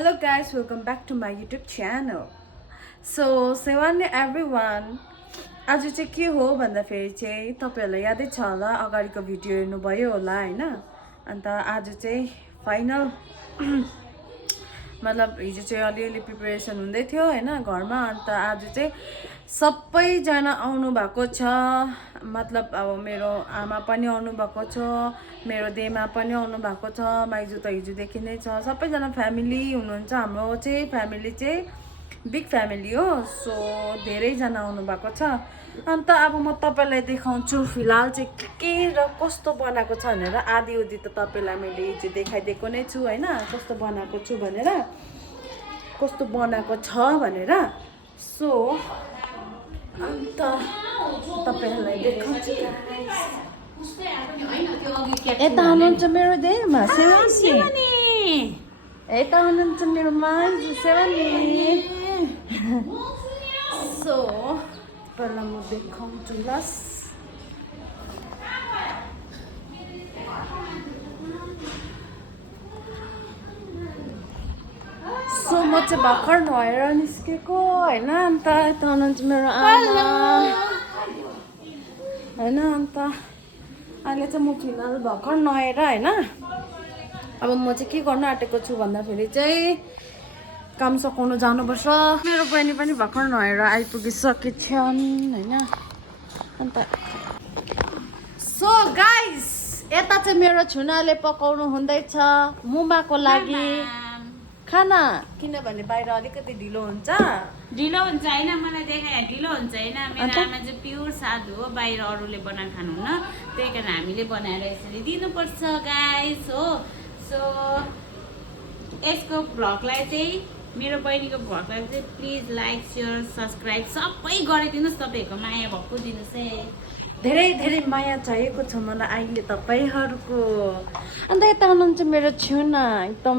Hello guys, welcome back to my YouTube channel. So, Sewan everyone. आज चाहिँ के हो भन्दाखेरि चाहिँ तपाईहरुलाई यादै छ होला अगाडिको भिडियो हेर्नुभयो होला हैन अन्त आज चाहिँ फाइनल मतलब हिजो चाहिँ अलिअलि प्रिपरेसन हुँदै थियो हैन घरमा अन्त आज चाहिँ सबैजना आउनु भएको छ मतलब अब मेरो आमा पनि आउनु भएको छ मेरो देमा पनि आउनु भएको छ माइजू त हिजोदेखि नै छ सबैजना फ्यामिली हुनुहुन्छ हाम्रो चाहिँ फ्यामिली चाहिँ बिग फ्यामिली हो सो धेरै जना आउनु भएको छ अन्त अब म तपाईलाई देखाउँछु फिलहाल चाहिँ के र कस्तो बनाएको छ भनेर आधी उधी त तपाईलाई मैले हिजो देखाइदिएको नै छु हैन कस्तो बनाएको छु भनेर कस्तो बनाएको छ भनेर सो अन्त तपाईहरुलाई देखाउँछु यता हुनुहुन्छ मेरो देमा सेवानी यता हुनुहुन्छ मेरो माइजू सेवानी सो पहिला म देखाउँछु लस सो म चाहिँ भर्खर नुहाएर निस्केको हैन अन्त यता हुनुहुन्छ मेरो आमा हैन अन्त अहिले चाहिँ म फिलहाल भर्खर नुहाएर हैन अब म चाहिँ के गर्न आँटेको छु भन्दाखेरि चाहिँ काम सकाउनु जानुपर्छ मेरो बहिनी पनि भर्खर नुहाएर आइपुगिसकेछन् हैन अन्त सो गाइस यता चाहिँ मेरो छुनाले पकाउनु हुँदैछ मुमाको लागि खाना किनभने बाहिर अलिकति ढिलो हुन्छ हैन मलाई देखाए ढिलो हुन्छ हैन मेरो आमा चाहिँ प्युर साधु हो बाहिर अरूले बनाएर खानुहुन्न त्यही कारण हामीले बनाएर यसरी दिनुपर्छ गाइस हो सो यसको भ्लगलाई चाहिँ मेरो बहिनीको भ्लगलाई चाहिँ प्लिज लाइक शेयर सब्स्क्राइब सबै गरिदिनुस् तपाईहरुको माया भक्कु दिनुस् है धेरै धेरै माया चाहिएको छ मलाई अहिले तपाईहरुको अन्त यता हुनुहुन्छ मेरो छुना एकदम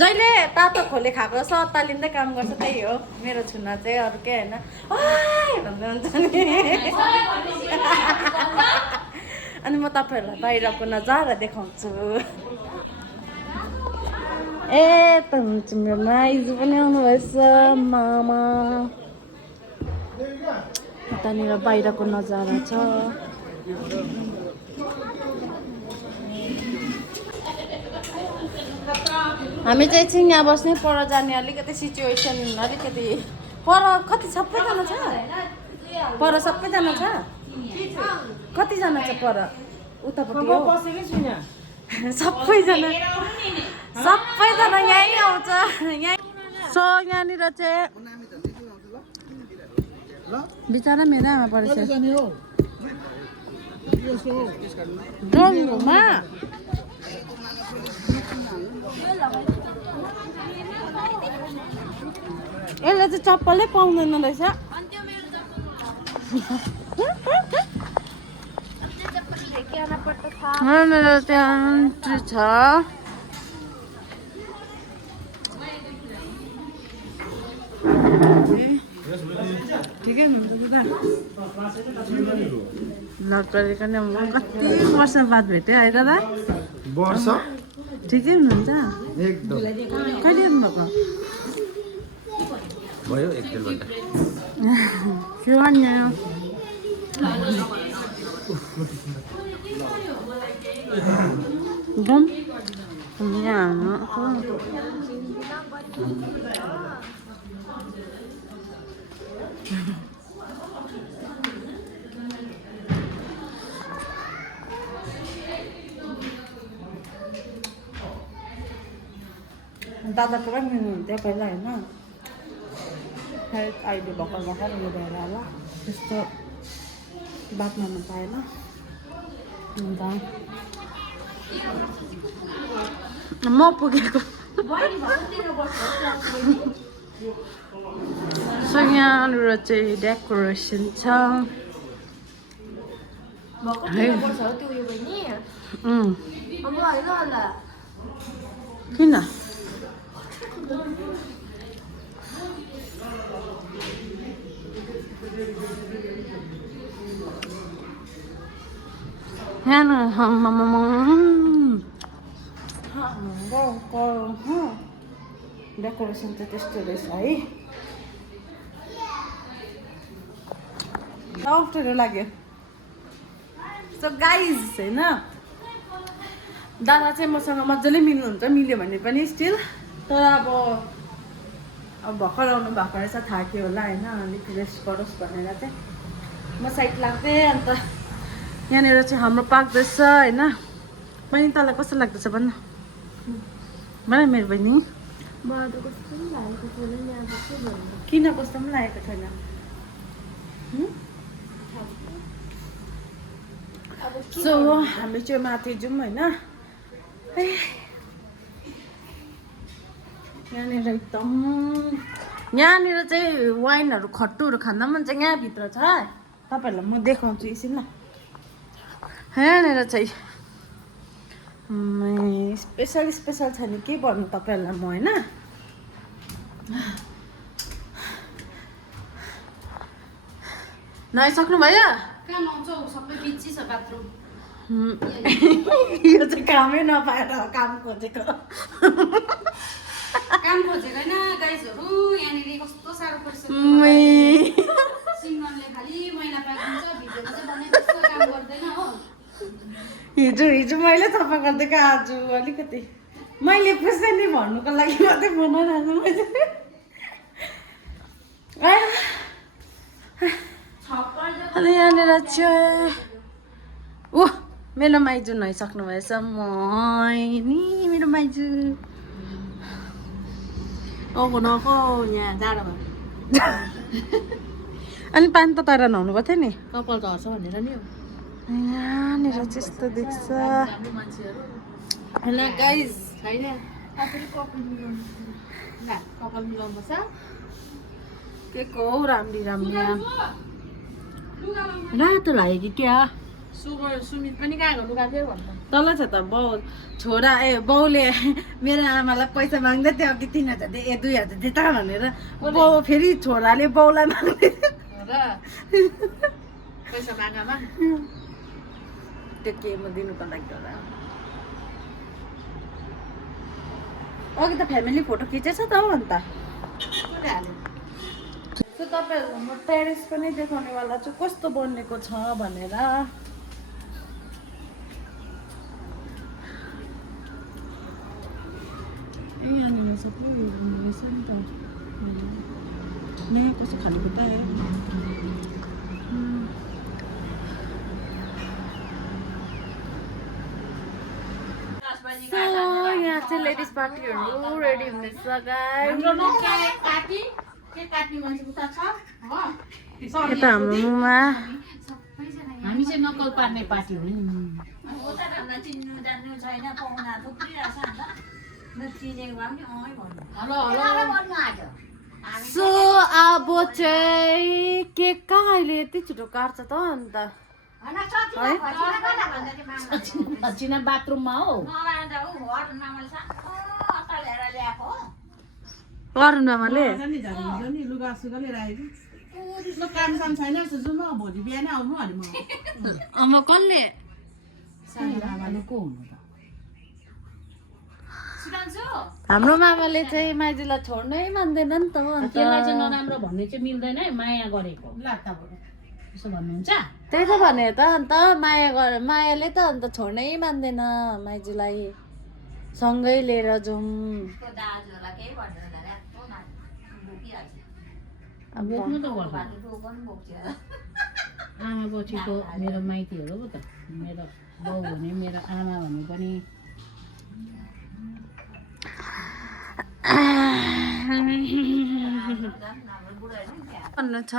जहिले तातो खोले खाएको छ अत्तालिँदै काम गर्छ त्यही हो मेरो छुना चाहिँ अरु के हैन ओइ भन्दै हुन्छ नि अनि म तपाईहरुलाई बाहिरको नजारा देखाउँछु ए त हुन्छ मेरो माइजू पनि आउनुभएछ मामा यतानिर बाहिरको नजारा छ हामी चाहिँ एकछिन यहाँ बस्ने पर जाने अलिकति सिचुएसन अलिकति पर कति सबैजना छ पर सबैजना छ कतिजना छ पर उतापट्टि बसेकै छुइना सबैजना यहीँ आउँछ यहीँ सो यहाँनिर चाहिँ बिचरा मेरो आमा परेछ डोङ्गोमा यसले चाहिँ चप्पलै पाउँदैन रहेछ मेरो त्यहाँ छ ठिकै हुनुहुन्छ दादा गरिकन कति वर्ष बाद भेट्यो है दादा वर्ष ठिकै हुनुहुन्छ एकदम कहिले आउनुभएको भयो एक दिन दादा पुरा मिल्नुहुन्थ्यो पहिला होइन अहिले भर्खर भएर होला त्यस्तो बात मार्नु पाएन अन्त म पुगेको सो यहाँनिर चाहिँ डेकोरेसन छ किन डेकोरेसन चाहिँ त्यस्तो रहेछ है अप्ठ्यारो लाग्यो सो गाइज होइन दादा चाहिँ मसँग मजाले मिल्नुहुन्छ मिल्यो भने पनि स्टिल तर अब भर्खर आउनु भएको रहेछ थाक्यो होला होइन अलिक रेस्ट गरोस् भनेर चाहिँ म साइड लाग्दै अन्त यहाँनिर चाहिँ हाम्रो पाक्दैछ होइन बहिनी तँलाई कस्तो लाग्दैछ भन्नु भन मेरो बहिनी किन कस्तो पनि लागेको छैन सो हामी चाहिँ माथि जाउँ होइन यहाँनिर एकदम यहाँनिर चाहिँ वाइनहरू खट्टुहरू खाँदा पनि चाहिँ यहाँभित्र छ तपाईँहरूलाई म देखाउँछु एकछिन ल यहाँनिर चाहिँ स्पेसल छ नि के भन्नु तपाईँहरूलाई म होइन नुहाइसक्नु भयो कहाँ लाउँछौ सबै बिची छ बाथरुम यो चाहिँ कामै नपाएर काम खोजेको काम खोजेको होइन गाइजहरू यहाँनिर कस्तो साह्रो पर्छ सिङ्गनले खालि मैला पाकिदिन्छ भिडियोमा चाहिँ भने त्यस्तो काम गर्दैन हो हिजो मैले सफा गरिदिएको आज अलिकति मैले पुस्दै नि भन्नुको लागि मात्रै बनाइरहेको मैले अनि यहाँनिर चाहिँ ओ मेरो माइजू नुहाइसक्नु भएछ नि मेरो माइजू नको यहाँ जाडोमा अनि पानी तताएर नुहाउनु पर्थ्यो नि कपाल झर्छ भनेर नि हो यहाँनिर चाहिँ यस्तो देख्छ होइन गाइज छैन कपाल मिलाउनु पर्छ के को राम्री रातो लाग्यो कि क्या सुमित पनि कहाँ गयो लुगा थियो भन्नु तल छ त बाउ छोरा बाउले मेरो आमालाई पैसा माग्दै थियो अघि 3000 दे 2000 दे त भनेर बाउ फेरि छोराले बाउलाई माग्दै र पैसा मागामा त्यो के म दिनुको लागि होला अघि त फ्यामिली फोटो खिचेछ त हो अन्त सो तपाईँहरू म टेरेस पनि देखाउनेवाला छु कस्तो बनेको छ भनेर यहाँनिर सबै रहेछ नि त नयाँ कस्तो खालेको त यहाँ चाहिँ लेडिज पार्टीहरू रेडी हुँदैछ यता हाम्रो मुमा हामी चाहिँ नक्कल पार्ने पार्टी हो नि सो अब चाहिँ केक कहाँ अहिले यति छिटो काट्छ त अन्त चिना बाथरुममा हो अरुण मामाले लुगा सुगा लिएर आएको काम साम छैन जाउँ न भोलि बिहान आउनु अरे म अब कसले को हुनु हाम्रो मामाले चाहिँ माइजूलाई छोड्नै मान्दैन नि त अन्त त्यसलाई चाहिँ नराम्रो भन्ने चाहिँ मिल्दैन है माया गरेको यसो भन्नुहुन्छ त्यही त भने त अन्त मायाले त अन्त छोड्नै मान्दैन माइजूलाई सँगै लिएर जाउँ बोक्नु त आमा पछिको मेरो माइतीहरू हो त मेरो बाउ भने मेरो आमा भने पनि भन्नु छ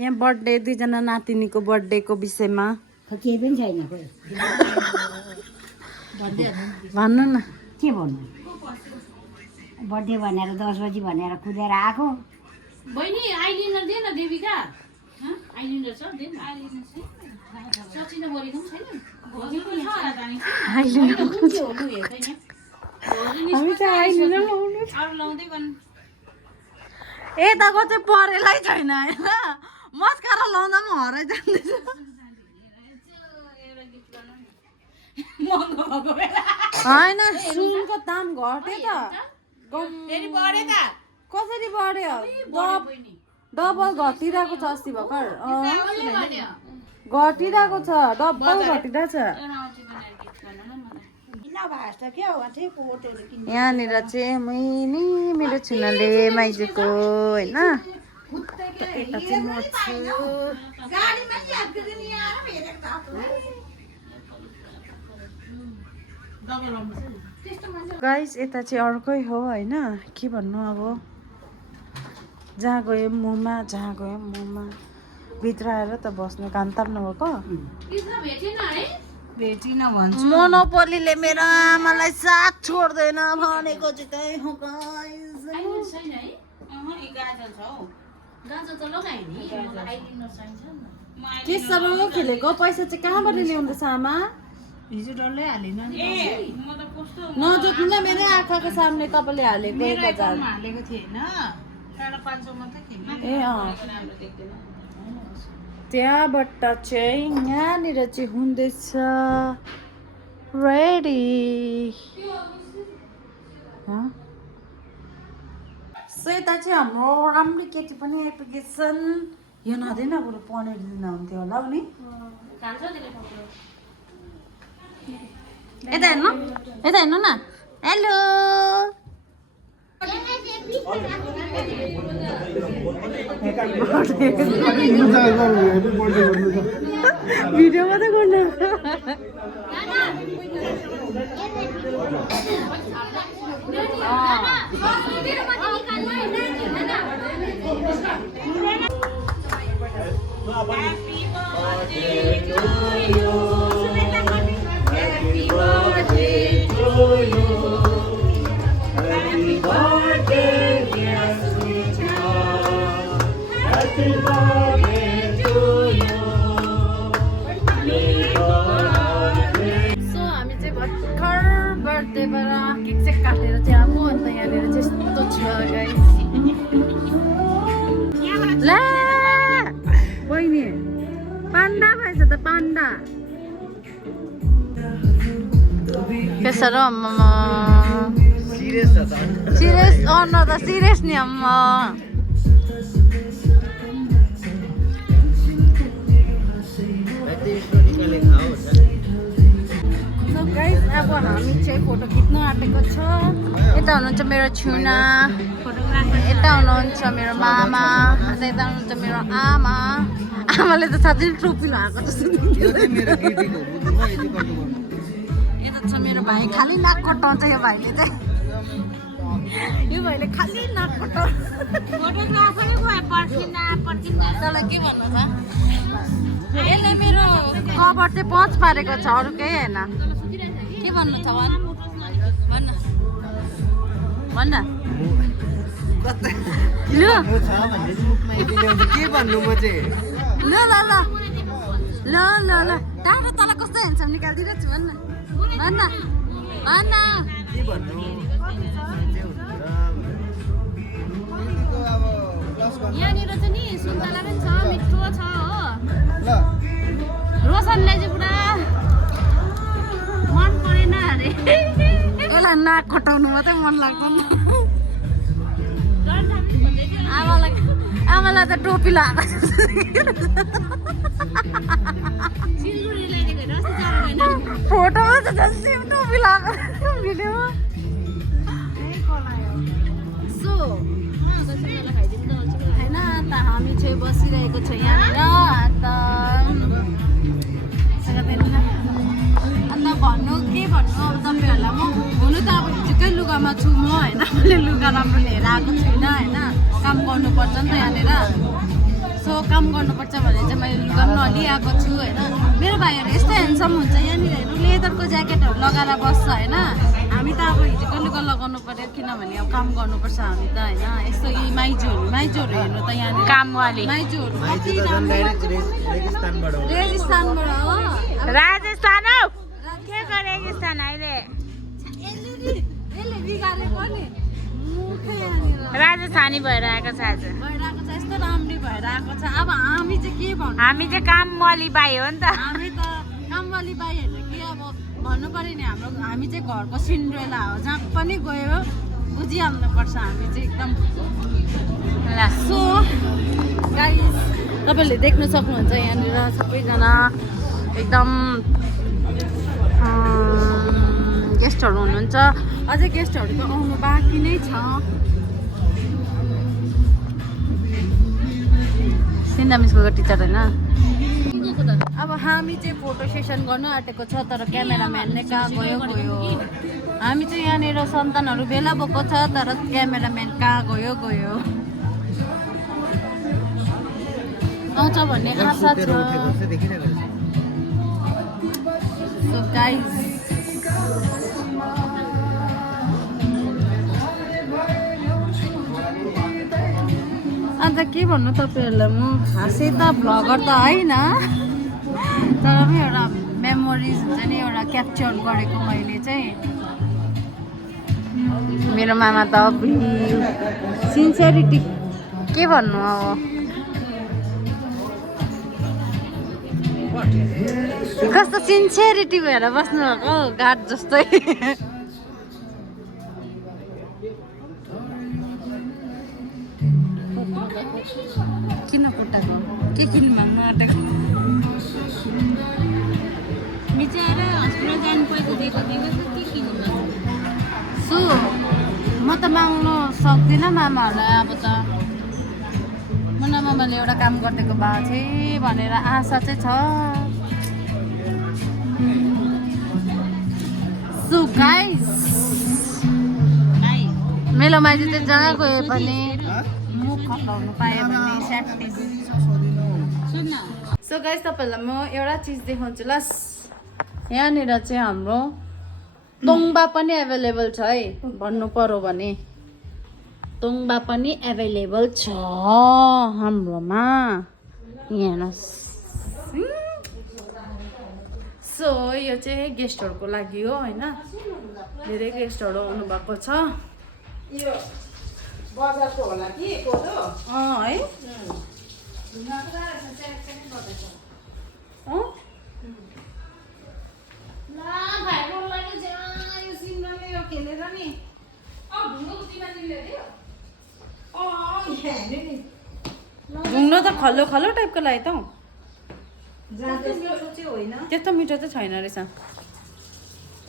यहाँ बर्थडे दुईजना नातिनीको बर्थडेको विषयमा केही पनि छैन भन्नु न के भन्नु बर्थडे भनेर 10 बजी भनेर कुदेर आएको बहिनी आइलिनर दे न देविका आइलिनर छ दे न सचिन बोलेको पनि छैन हामी चाहिँ आइलिनर लाउनु अरू लाउँदै गर्नु यताको चाहिँ परेलै छैन होइन मस्कारा लाउँदा पनि हराइ जाँदैछ होइन सुनको दाम घट्यो त फेरि बढ्यो त कसरी बढ्यो डबल घटिरहेको छ अस्ति भर्खर घटिरहेको छ डबल घटिरहेको छ यहाँनिर चाहिँ मैले मेरो छुनाले माइजूको होइन यता चाहिँ म छु गाइस यता चाहिँ अर्कै हो होइन के भन्नु अब जहाँ गयो मुमा जहाँ गयो मुमा भित्र आएर त बस्ने काम ताप नभएको भेटिन भन्छ मोनोपोलीले मेरो आमालाई साथ छोड्दैन भनेको चाहिँ त्यही हो गाइस के साह्रो खेलेको पैसा चाहिँ कहाँबाट ल्याउँदैछ आमा हिजो डल्लै हालेन नि नजोत्नु न मेरै आँखाको सामने तपाईँले हालेको 1000 हालेको थिएन 500 मात्रै खेल्नु ए त्यहाँबाट चाहिँ यहाँनिर चाहिँ हुँदैछ रेडी सो यता चाहिँ हाम्रो राम्रो केटी पनि आइपुगेछन् यो नदिएन बरु पनिर दिँदा हुन्थ्यो होला नि यता हेर्नु न हेलो भिडियो मात्रै गर्नु बर्थडेबाट केक चाहिँ काटेर चाहिँ आएको अन्त यहाँनिर चाहिँ यस्तो छ गाइस ला बहिनी पान्डा भएछ त पान्डा के साह्रो अम्मा सिरियस न त सिरियस नि अम्मा गाइस अब हामी चाहिँ फोटो खिच्न आँटेको छ यता हुनुहुन्छ मेरो छुना यता हुनुहुन्छ मेरो मामा अन्त यता हुनुहुन्छ मेरो आमा आमाले त साँच्चै टोपी लगाएको जस्तो यता छ मेरो भाइ खालि नाक कटाउँछ यो भाइले चाहिँ यो भाइले खालि नाक कटाउँछ तँलाई के भन्नु छ यसले मेरो कभर चाहिँ पच पारेको छ अरू केही होइन के भन्नु छ भन्न ल के भन्नु म चाहिँ ल ल ल ल ल ल टाढो तल कस्तो हेर्छ निकालिदिरहेको छु भन्न भन्न भन्न के भन्नु यहाँनिर चाहिँ नि सुन्तला पनि छ मिठो छ हो रोशनले चाहिँ पुरा मन परेन अरे यसलाई नाक कटाउनु मात्रै मन लाग्दैन आमालाई त टोपी लगाएको फोटोमा त जस्तै टोपी लगाएको भिडियोमा सो होइन अन्त हामी चाहिँ बसिरहेको छ यहाँनिर अन्त भन्नु के भन्नु अब तपाईँहरूलाई म हुनु त अब हिजोकै लुगामा छु म होइन मैले लुगा राम्रो लिएर आएको छुइनँ होइन काम गर्नुपर्छ नि त यहाँनिर सो काम गर्नुपर्छ भने चाहिँ मैले लुगा पनि नलिआएको छु होइन मेरो भाइहरू यस्तो ह्यान्डसम हुन्छ यहाँनिर हेर्नु लेदरको ज्याकेटहरू लगाएर बस्छ होइन हामी त अब हिजोको लुगा लगाउनु पर्यो किनभने अब काम गर्नुपर्छ हामी त होइन यस्तो यी माइजूहरू हेर्नु त यहाँनिर कामवाली माइजूहरू रेगिस्तानबाट रेगिस्तानबाट हो राजस्थान हौ के को रेगिस्तान अहिले यसले बिगारेको नि मुखै यहाँनिर राजस्थानी भएर आएको छ आज भइरहेको छ यस्तो राम्री भएर आएको छ अब हामी चाहिँ के भन्नु हामी चाहिँ कामवाली बाई हो नि त हामी त कामवाली बाईहरूले के अब भन्नु पर्यो नि हामी चाहिँ घरको सिन्ड्रेला हो जहाँ पनि गयो बुझिहाल्नुपर्छ हामी चाहिँ एकदम। सो गाइस तपाईँले देख्न सक्नुहुन्छ यहाँनिर सबैजना एकदम गेस्टहरू हुनुहुन्छ। अझै गेस्टहरू त आउनु बाँकी नै छ। सिन्धा मिसको टिचर होइन। अब हामी चाहिँ फोटो सेसन गर्न आँटेको छ तर क्यामेराम्यान नै कहाँ गयो। हामी चाहिँ यहाँनिर सन्तानहरू भेला भएको छ तर क्यामेराम्यान कहाँ गयो। आउँछ भन्ने आशा छ। सो गाइस अन्त के भन्नु तपाईँहरूलाई, म खासै त भ्लगर त होइन तर पनि एउटा मेमोरिज हुन्छ नि एउटा क्याप्चर गरेको मैले चाहिँ। मेरो मामा त सिन्सियरिटी के भन्नु अब। कस्तो सिन्सियरिटी भएर बस्नु भएको गार्ड जस्तै। किन कुट्टाको के किन्नु माग्नु आँटेको बिचरा हस्पिटल जानु पैसा दिएको के किन्नु। सो म त माग्नु सक्दिनँ मामाहरूलाई। अब त मुना मामाले एउटा काम गरिदिएको भए चाहिँ भनेर आशा चाहिँ छ। सो गाइस मेलो माइती चाहिँ जहाँ गए पनि मुख खपाउनु पायो भने स्याट्टी। सो गाइस तपाईँहरूलाई म एउटा चिज देखाउँछु ल। यहाँनिर चाहिँ हाम्रो तोङ्बा पनि एभाइलेबल छ है। भन्नु पर्यो भने तोङ्बा पनि एभाइलेबल छ हाम्रोमा। हेर्नुहोस्। सो यो चाहिँ गेस्टहरूको लागि हो होइन। धेरै गेस्टहरू आउनु भएको छ। यो बजारको होला कि कोदो है ढुङ्ग्रो त खल्लो खल्लो टाइपको लाग्यो त हौ। त्यस्तो मिठो चाहिँ छैन रहेछ।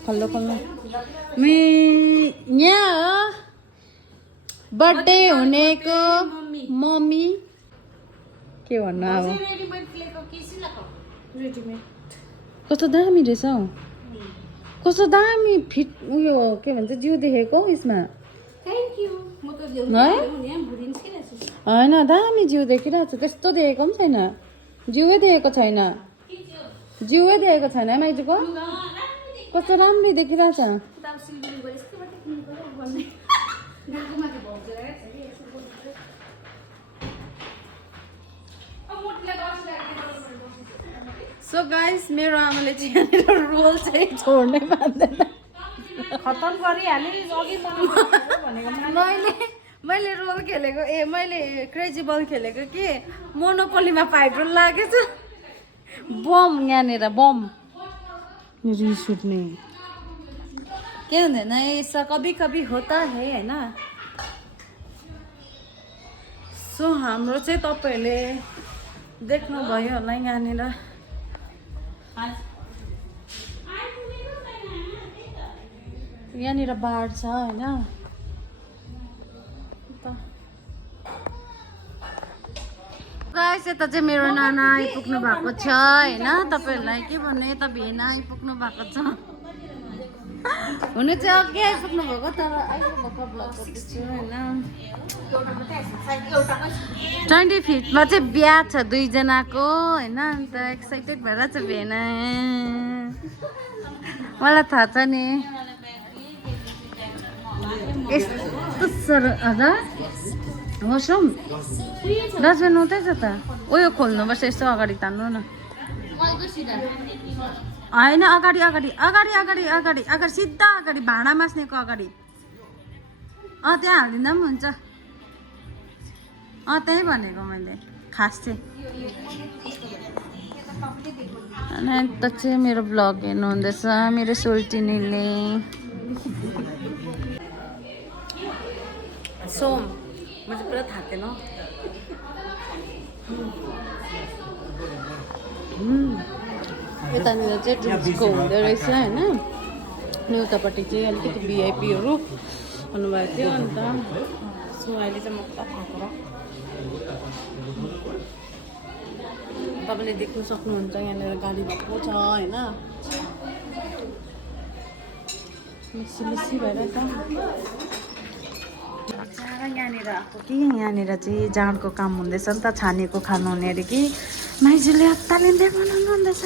खल्लो खल्लो यहाँ बर्थडे हुनेको मम्मी के भन्नु अब। कस्तो दामी रहेछ हौ। कस्तो दामी फिट उयो के भन्छ जिउ देखेको यसमा है। होइन दामी जिउ देखिरहेको छ। त्यस्तो देखेको पनि छैन। जिउै देखेको छैन। जिउै देखेको छैन माइजूको। कस्तो राम्रै देखिरहेछ। सो गाइस मेरो आमाले चाहिँ यहाँनिर रोल चाहिँ छोड्नै पाउँदैन। खतम गरिहालेँ अघि मैले रोल खेलेको मैले क्रेजी बल खेलेको कि मोनोपोलीमा 5 रोल लागेछ। बम यहाँनिर बम रिस उठ्ने के हुँदैन यसो कभी कभी होता है होइन। सो हाम्रो चाहिँ तपाईँहरूले देख्नुभयो होला यहाँनिर यहाँनिर बार छ होइन। गाइस यता चाहिँ मेरो नाना आइपुग्नु भएको छ होइन। तपाईँहरूलाई के भन्नु यता भेना आइपुग्नु भएको छ। हुनु चाहिँ अघि आइपुग्नु भएको तर अहिले भर्खर भ्लग गर्दैछु होइन। 25मा चाहिँ बिहा छ 2 जनाको होइन। अन्त एक्साइटेड भएर चाहिँ भेना मलाई थाहा छ नि। यस्तो सर हजुर वासरुम डस्टबिन उतैछ त। उयो खोल्नुपर्छ यस्तो अगाडि तान्नु न। होइन अगाडि अगाडि अगाडि अगाडि अगाडि अगाडि सिधा अगाडि भाँडा मास्नेको अगाडि। त्यहाँ हालिदिँदा पनि हुन्छ। त्यही भनेको मैले खास चाहिँ। अनि यता चाहिँ मेरो भ्लग हेर्नु हुँदैछ मेरो सोल्टिनीले। सोम म चाहिँ पुरा थाकेन यतानिर चाहिँ ड्रिङ्क्सको हुँदो रहेछ होइन अनि उतापट्टि चाहिँ अलिकति भिआइपीहरू हुनुभएको थियो अन्त सो अहिले चाहिँ म पुरा थाकेर तपाईँले देख्नु सक्नुहुन्छ यहाँनिर गाडी भएको छ होइन मिसी मिसी भएर त यहाँनिर आएको कि यहाँनिर चाहिँ जाँडको काम हुँदैछ नि त छानेको खानु हुने अरे कि माइजूले हप्तालिँदै बनाउनु हुँदैछ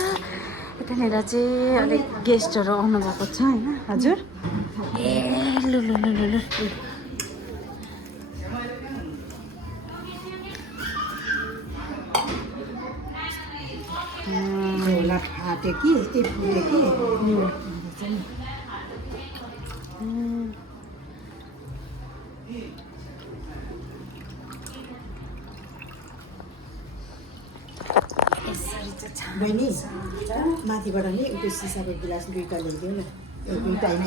यतानिर चाहिँ अलिक गेस्टहरू आउनुभएको छ होइन हजुर ए लु लु लु लु लु झोला फाट्यो कि यस्तै फुट्यो कि बहिनी माथिबाट नि त्यो सिसाको गिलास दुईवटा ल्याइदियो न दुईवटा होइन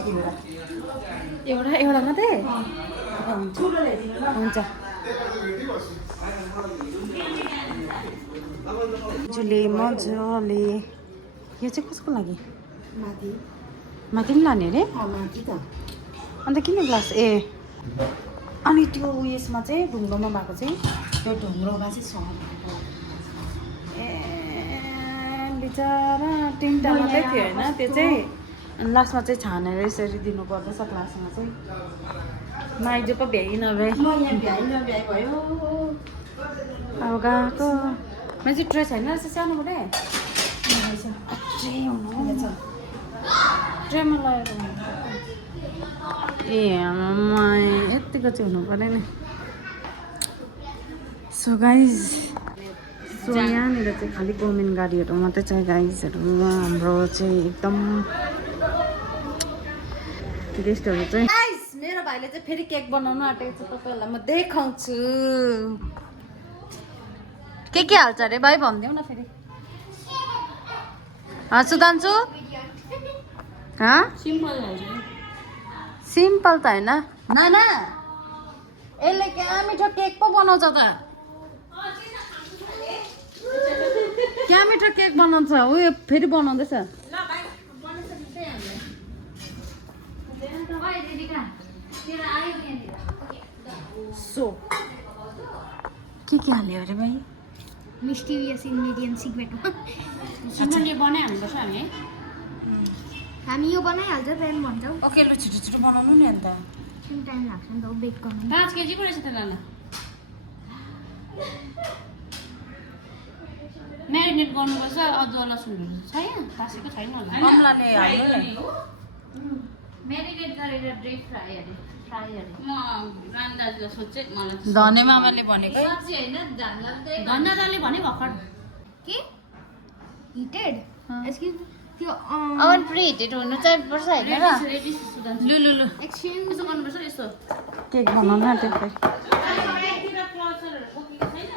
एउटा एउटा मात्रै ठुलो ल्याइदिनु ल हुन्छ मजाले मजाले यो चाहिँ कसको लागि माथि माथि पनि लाने अरे माथि त अन्त किन ग्लास ए अनि त्यो उयसमा चाहिँ ढुङ्गोमा भएको चाहिँ त्यो ढुङ्ग्रोमा चाहिँ सँग ए बिचरा तिनवटा मात्रै थियो होइन त्यो चाहिँ लास्टमा चाहिँ छानेर यसरी दिनु पर्दैछ क्लासमा चाहिँ माइजू पो भ्याइ नभ्याइ म यहाँ भ्याइ भयो अब गएको मान्छे ट्रे छैन रहेछ सानोबाटै ट्रे हुनु ट्रेमा लगाएर ए आमा यत्तिको चाहिँ हुनु पऱ्यो नि सो गाइज सो यहाँनिर चाहिँ खालि गभर्मेन्ट गाडीहरू मात्रै छ गाइजहरू हाम्रो चाहिँ एकदम गेस्टहरू चाहिँ गाइज मेरो भाइले चाहिँ फेरि केक बनाउनु आँटेको छ तपाईँहरूलाई म देखाउँछु के हाल्छ अरे भाइ भनिदेऊ न फेरि सुधान्छु सिम्पल त होइन नाना यसले क्या मिठो केक पो बनाउँछ त क्या मिठो केक बनाउँछ उयो फेरि बनाउँदैछ सो के हाल्यो अरे भाइ मिस्टिरियस इन्ग्रेडियन्ट सिक्रेट सिमनले बनाइहाल्नुपर्छ हामी है हामी यो बनाइहाल्छ टाइम भन्छौँ ओके लु छिटो छिटो बनाउनु नि अन्त एकछिन टाइम लाग्छ नि त बेक गर्नु 5 केजी पो रहेछ त नाना म्यारिनेट गर्नुपर्छ अदुवा लसुनहरू छ यहाँ तासेको छैन होला कमलाले हाल्नु नि म्यारिनेट गरेर ड्राई फ्राई अरे म रान्दाजुलाई सोध्छु मलाई धने मामाले भनेको सब्जी होइन झाललाई धन्दादाले भने भर्खर के हिटेड एक्सक्युज त्यो अवन प्री हिटेड हुनु चाहिँ पर्छ होइन र रेडी सुधान्छु लु लु लु एकछिन यसो गर्नुपर्छ यस्तो केक बनाउनु आँटेको खै बाहिरतिर क्लचरहरू बोकेको छैन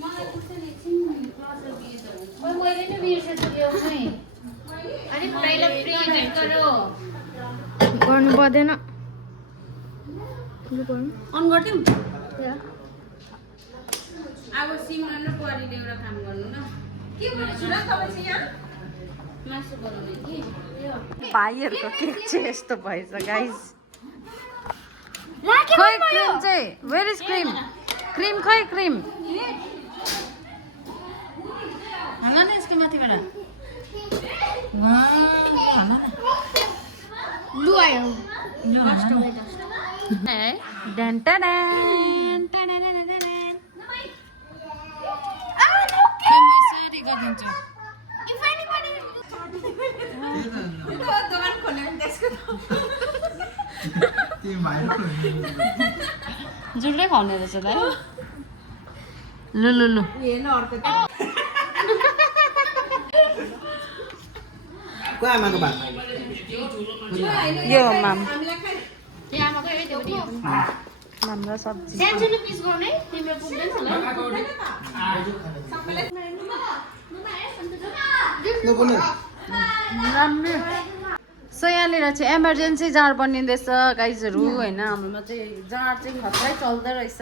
मलाई पुग्छ नि एकछिन क्लचर बिर्सेछु मैले नै बिर्सेछु त्यो खै अनि पहिला प्री हिटेड गरो गर्नु पर्दैन अन गरिदिउँ अब सिमन र बुहारीले एउटा काम गर्नु न के गर्नु र तपाईँ चाहिँ यहाँ मासु बनाउने कि भाइहरूको केक चाहिँ यस्तो भएछ गाइज खै क्रिम चाहिँ वेयर इज क्रिम क्रिम खै क्रिम हाल न यसको माथिबाट लु आयो जुल्लै खुवाउने रहेछ त लु लु लु को आमाको भात यो माम यहाँ आमाको यही त्यो माम र सब्जी सानसानो पिस गर्ने तिम्रो पुग्दैन होला ल बोल्नु राम्रो सो यहाँ यहाँनिर चाहिँ इमर्जेन्सी जार बनिँदैछ गाइजहरू होइन हाम्रोमा चाहिँ जार चाहिँ खतरै चल्दो रहेछ